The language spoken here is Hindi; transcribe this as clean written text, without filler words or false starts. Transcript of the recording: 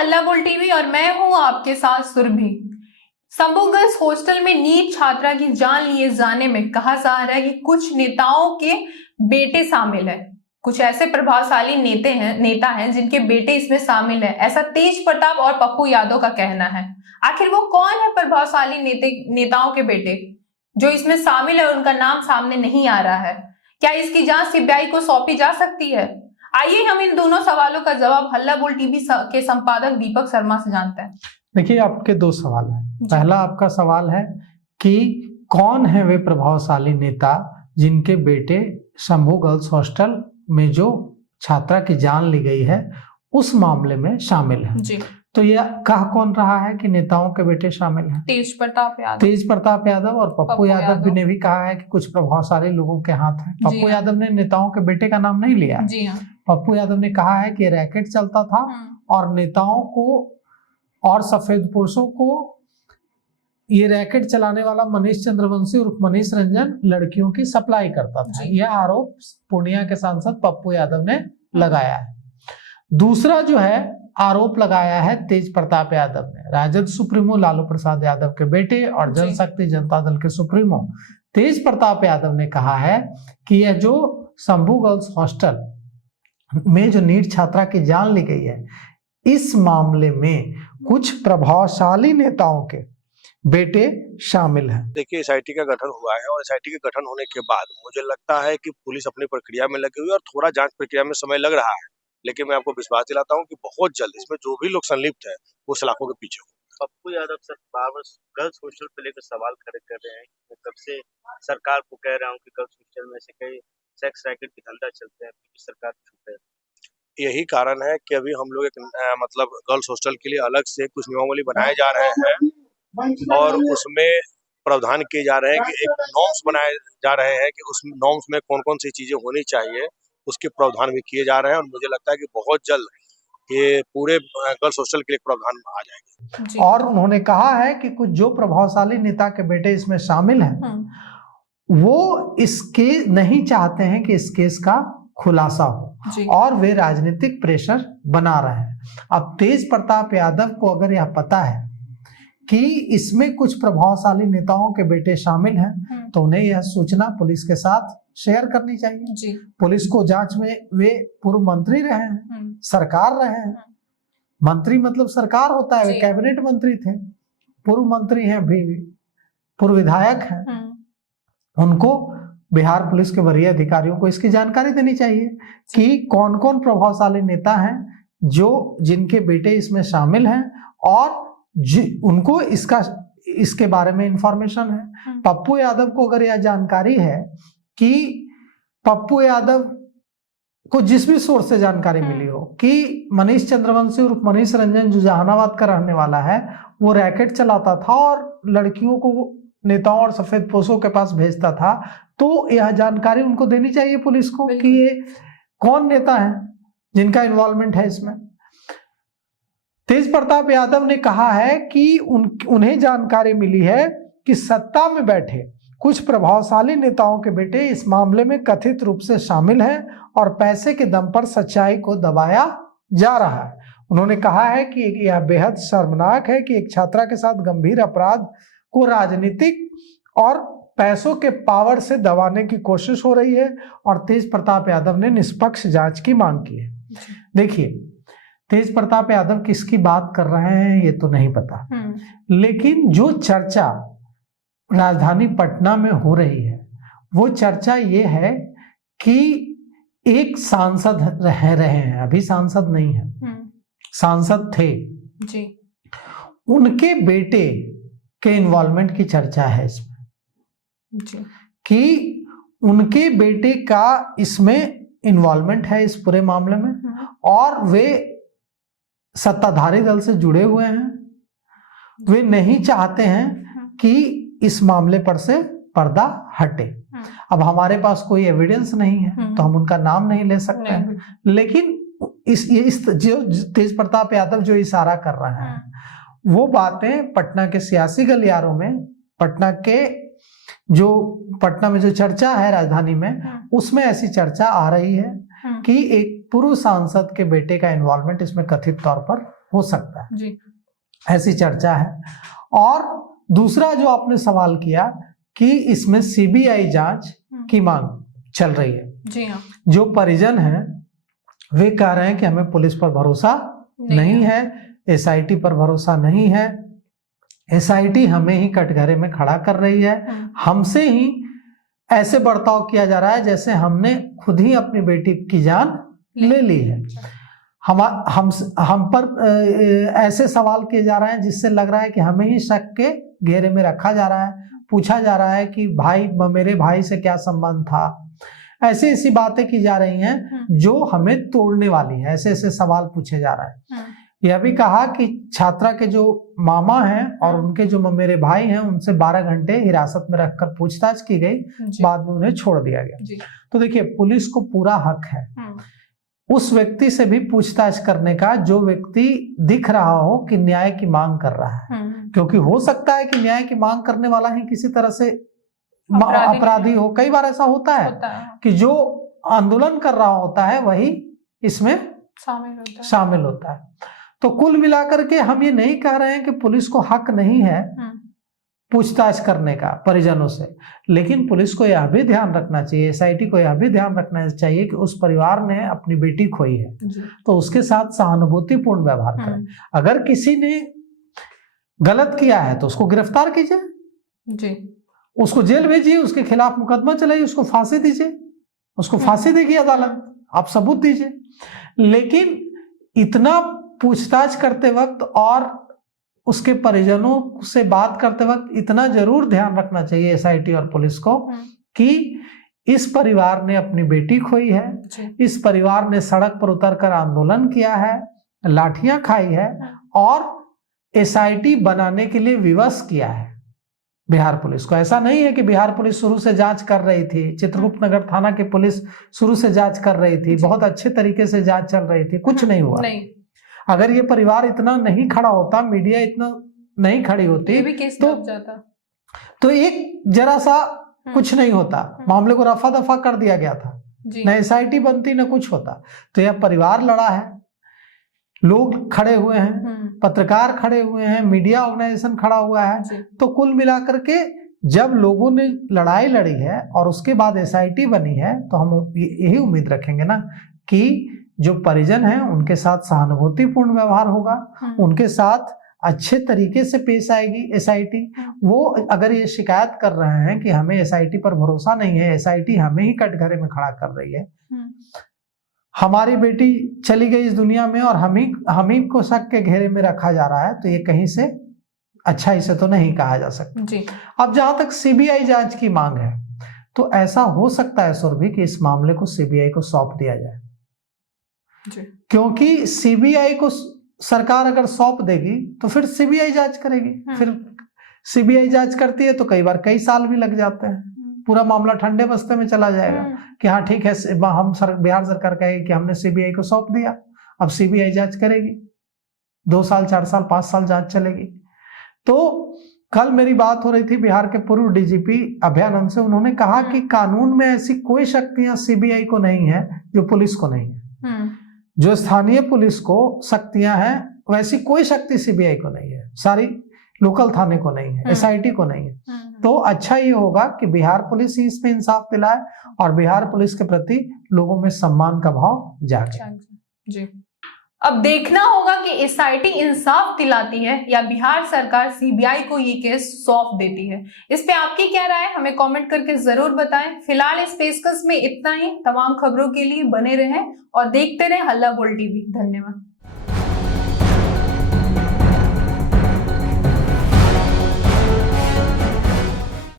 हल्ला बोल टीवी और मैं हूं आपके साथ सुरभि। शंभू गर्ल्स हॉस्टल में नीट छात्रा की जान लिए जाने में कहा जा रहा है कि कुछ नेताओं के बेटे शामिल है। कुछ ऐसे प्रभावशाली नेता हैं जिनके बेटे इसमें शामिल है, ऐसा तेज प्रताप और पप्पू यादव का कहना है। आखिर वो कौन है प्रभावशाली नेताओं के बेटे जो इसमें शामिल है और उनका नाम सामने नहीं आ रहा है? क्या इसकी जांच सीबीआई को सौंपी जा सकती है? आइए हम इन दोनों सवालों का जवाब हल्ला बोल टीवी के संपादक दीपक शर्मा से जानते हैं। देखिए, आपके दो सवाल हैं। पहला आपका सवाल है कि कौन है वे प्रभावशाली नेता जिनके बेटे शंभू गर्ल्स हॉस्टल में जो छात्रा की जान ली गई है उस मामले में शामिल है। जी। तो यह कह कौन रहा है कि नेताओं के बेटे शामिल हैं? तेज प्रताप यादव और पप्पू यादव ने भी कहा है कि कुछ प्रभावशाली लोगों के हाथ है। पप्पू यादव ने नेताओं के बेटे का नाम नहीं लिया। जी हाँ। पप्पू यादव ने कहा है कि रैकेट चलता था और नेताओं को और सफेद पोशों को ये रैकेट चलाने वाला मनीष चंद्रवंशी उर्फ मनीष रंजन लड़कियों की सप्लाई करता था। यह आरोप पूर्णिया के सांसद पप्पू यादव ने लगाया है। दूसरा जो है आरोप लगाया है तेज प्रताप यादव ने, राजद सुप्रीमो लालू प्रसाद यादव के बेटे और जनशक्ति जनता दल के सुप्रीमो तेज प्रताप यादव ने कहा है कि यह जो शंभू गर्ल्स हॉस्टल में जो नीट छात्रा की जान ली गई है इस मामले में कुछ प्रभावशाली नेताओं के बेटे शामिल हैं। देखिए, एसआईटी का गठन हुआ है और एसआईटी के गठन होने के बाद मुझे लगता है कि पुलिस अपनी प्रक्रिया में लगी हुई है और थोड़ा जांच प्रक्रिया में समय लग रहा है, लेकिन मैं आपको विश्वास दिलाता हूं कि बहुत जल्द इसमें जो भी लोग संलिप्त है वो सलाखों के पीछे होंगे। पप्पू यादव सर बार-बार गर्ल्स हॉस्टल पे लेकर सवाल खड़े कर रहे हैं। मैं कब से सरकार को कह रहा हूं कि गर्ल्स हॉस्टल में से कई सेक्स रैकेट की धंधा चलते हैं, सरकार चुप है। यही कारण है कि अभी हम लोग एक मतलब गर्ल्स हॉस्टल के लिए अलग से कुछ नियमावली बनाए जा रहे हैं और उसमें प्रावधान किए जा रहे हैं कि एक नॉर्म्स बनाए जा रहे हैं कि उस नॉर्म्स में कौन कौन सी चीजें होनी चाहिए, उसके प्रावधान भी किए जा रहे हैं और मुझे लगता है कि बहुत जल्द ये पूरे गर्ल्स हॉस्टल के लिए प्रावधान आ जाएंगे। और उन्होंने कहा है कि कुछ जो प्रभावशाली नेता के बेटे इसमें शामिल हैं वो इसके नहीं चाहते हैं कि इस केस का खुलासा हो और वे राजनीतिक प्रेशर बना रहे हैं। अब तेज प्रताप यादव को अगर यह पता है कि इसमें कुछ प्रभावशाली नेताओं के बेटे शामिल हैं तो उन्हें यह सूचना पुलिस के साथ शेयर करनी चाहिए। जी। पुलिस को जांच में वे पूर्व मंत्री रहे हैं, सरकार रहे हैं। मंत्री मतलब सरकार होता है, वे कैबिनेट मंत्री थे, पूर्व मंत्री हैं, भी पूर्व विधायक हैं। उनको बिहार पुलिस के वरीय अधिकारियों को इसकी जानकारी देनी चाहिए कि कौन कौन प्रभावशाली नेता हैं जो जिनके बेटे इसमें शामिल हैं और उनको इसके बारे में इंफॉर्मेशन है। पप्पू यादव को अगर यह जानकारी है कि पप्पू यादव को जिस भी सोर्स से जानकारी मिली हो कि मनीष चंद्रवंशी उर्फ मनीष रंजन जो जहानाबाद का रहने वाला है वो रैकेट चलाता था और लड़कियों को नेताओं और सफेद पोशों के पास भेजता था, तो यह जानकारी उनको देनी चाहिए पुलिस को कि ये कौन नेता है जिनका इन्वॉल्वमेंट है इसमें। तेज प्रताप यादव ने कहा है कि उन्हें जानकारी मिली है कि सत्ता में बैठे कुछ प्रभावशाली नेताओं के बेटे इस मामले में कथित रूप से शामिल हैं और पैसे के दम पर सच्चाई को दबाया जा रहा है। उन्होंने कहा है कि यह बेहद शर्मनाक है कि एक छात्रा के साथ गंभीर अपराध को राजनीतिक और पैसों के पावर से दबाने की कोशिश हो रही है और तेज प्रताप यादव ने निष्पक्ष जांच की मांग की है। देखिए, तेज प्रताप यादव किसकी बात कर रहे हैं ये तो नहीं पता, लेकिन जो चर्चा राजधानी पटना में हो रही है वो चर्चा ये है कि एक सांसद रह रहे हैं, अभी सांसद नहीं है, सांसद थे जी, उनके बेटे के इन्वॉल्वमेंट की चर्चा है इसमें जी। कि उनके बेटे का इसमें इन्वॉल्वमेंट है इस पूरे मामले में और वे सत्ताधारी दल से जुड़े हुए हैं। वे नहीं चाहते हैं कि इस मामले पर से पर्दा हटे। अब हमारे पास कोई एविडेंस नहीं है तो हम उनका नाम नहीं ले सकते हैं, लेकिन इस जो तेज प्रताप यादव जो इशारा कर रहे हैं वो बातें पटना के सियासी गलियारों में, पटना में जो चर्चा है राजधानी में, उसमें ऐसी चर्चा आ रही है कि एक पूर्व सांसद के बेटे का इन्वॉल्वमेंट इसमें कथित तौर पर हो सकता है, जी। ऐसी चर्चा है। और दूसरा जो आपने सवाल किया कि इसमें सीबीआई जांच की मांग चल रही है। जी हाँ। जो परिजन हैं वे कह रहे हैं कि हमें पुलिस पर भरोसा नहीं है, एसआईटी पर भरोसा नहीं है, एसआईटी हमें ही कटघरे में खड़ा कर रही है, हमसे ही ऐसे बर्ताव किया जा रहा है जैसे हमने खुद ही अपनी बेटी की जान ले ली है। हम पर ऐसे सवाल किए जा रहे हैं जिससे लग रहा है कि हमें ही शक के घेरे में रखा जा रहा है, पूछा जा रहा है कि भाई मेरे भाई से क्या संबंध था, ऐसी ऐसी बातें की जा रही हैं जो हमें तोड़ने वाली है। ऐसे ऐसे सवाल पूछे जा रहे हैं। यह भी कहा कि छात्रा के जो मामा हैं और उनके जो मेरे भाई हैं उनसे 12 घंटे हिरासत में रखकर पूछताछ की गई, बाद में उन्हें छोड़ दिया गया। तो देखिए, पुलिस को पूरा हक है उस व्यक्ति से भी पूछताछ करने का जो व्यक्ति दिख रहा हो कि न्याय की मांग कर रहा है, क्योंकि हो सकता है कि न्याय की मांग करने वाला ही किसी तरह से अपराधी हो। कई बार ऐसा होता है कि जो आंदोलन कर रहा होता है वही इसमें शामिल होता है। तो कुल मिलाकर के हम ये नहीं कह रहे हैं कि पुलिस को हक नहीं है पूछताछ करने का परिजनों से, लेकिन पुलिस को यह भी ध्यान रखना चाहिए, एसआईटी को यह भी ध्यान रखना चाहिए कि उस परिवार ने अपनी बेटी खोई है तो उसके साथ सहानुभूतिपूर्ण व्यवहार करें। अगर किसी ने गलत किया है तो उसको गिरफ्तार कीजिए जी, उसको जेल भेजिए, उसके खिलाफ मुकदमा चलाइए, उसको फांसी दीजिए, उसको फांसी देगी अदालत, आप सबूत दीजिए। लेकिन इतना पूछताछ करते वक्त और उसके परिजनों से बात करते वक्त इतना जरूर ध्यान रखना चाहिए एसआईटी और पुलिस को कि इस परिवार ने अपनी बेटी खोई है, इस परिवार ने सड़क पर उतरकर आंदोलन किया है, लाठियां खाई है और एसआईटी बनाने के लिए विवश किया है बिहार पुलिस को। ऐसा नहीं है कि बिहार पुलिस शुरू से जांच कर रही थी, चित्रगुप्त नगर थाना की पुलिस शुरू से जांच कर रही थी, बहुत अच्छे तरीके से जांच चल रही थी, कुछ नहीं हुआ। नहीं। अगर ये परिवार इतना नहीं खड़ा होता, मीडिया इतना नहीं खड़ी होती, ये भी केस लग जाता, तो एक जरा सा कुछ नहीं होता, मामले को रफा दफा कर दिया गया था, न एसआईटी बनती न कुछ होता। तो यह परिवार लड़ा है, लोग खड़े हुए हैं, पत्रकार खड़े हुए हैं, मीडिया ऑर्गेनाइजेशन खड़ा हुआ है। तो कुल मिलाकर के जब लोगों ने लड़ाई लड़ी है और उसके बाद एसआईटी बनी है तो हम यही उम्मीद रखेंगे ना कि जो परिजन हैं उनके साथ सहानुभूतिपूर्ण व्यवहार होगा, उनके साथ अच्छे तरीके से पेश आएगी एसआईटी। वो अगर ये शिकायत कर रहे हैं कि हमें एसआईटी पर भरोसा नहीं है, एसआईटी हमें ही कटघरे में खड़ा कर रही है, हमारी बेटी चली गई इस दुनिया में और हम ही को शक के घेरे में रखा जा रहा है, तो ये कहीं से अच्छा इसे तो नहीं कहा जा सकता जी। अब जहां तक सीबीआई जांच की मांग है तो ऐसा हो सकता है सुरभि कि इस मामले को सीबीआई को सौंप दिया जाए जी। क्योंकि सीबीआई को सरकार अगर सौंप देगी तो फिर सीबीआई जांच करेगी, फिर सीबीआई जांच करती है तो कई बार कई साल भी लग जाते हैं, पूरा मामला ठंडे बस्ते में चला जाएगा कि हाँ ठीक है, हम बिहार सरकार कहेगी कि हमने सीबीआई को सौंप दिया, अब सीबीआई जांच करेगी, 2 साल 4 साल 5 साल जांच चलेगी। तो कल मेरी बात हो रही थी बिहार के पूर्व डीजीपी अभयानंद से, उन्होंने कहा कि कानून में ऐसी कोई शक्तियां सीबीआई को नहीं है जो पुलिस को नहीं है, जो स्थानीय पुलिस को शक्तियां हैं वैसी कोई शक्ति सीबीआई को नहीं है, सारी लोकल थाने को नहीं है, एसआईटी को नहीं है। तो अच्छा ये होगा कि बिहार पुलिस ही इसमें इंसाफ दिलाए और बिहार पुलिस के प्रति लोगों में सम्मान का भाव जागे जी। अब देखना होगा कि एसआईटी इंसाफ दिलाती है या बिहार सरकार सीबीआई को ये केस सौंप देती है। इस पे आपकी क्या राय है, हमें कमेंट करके जरूर बताएं। फिलहाल इस पेशकश में इतना ही। तमाम खबरों के लिए बने रहें और देखते रहें हल्ला बोल टीवी। धन्यवाद।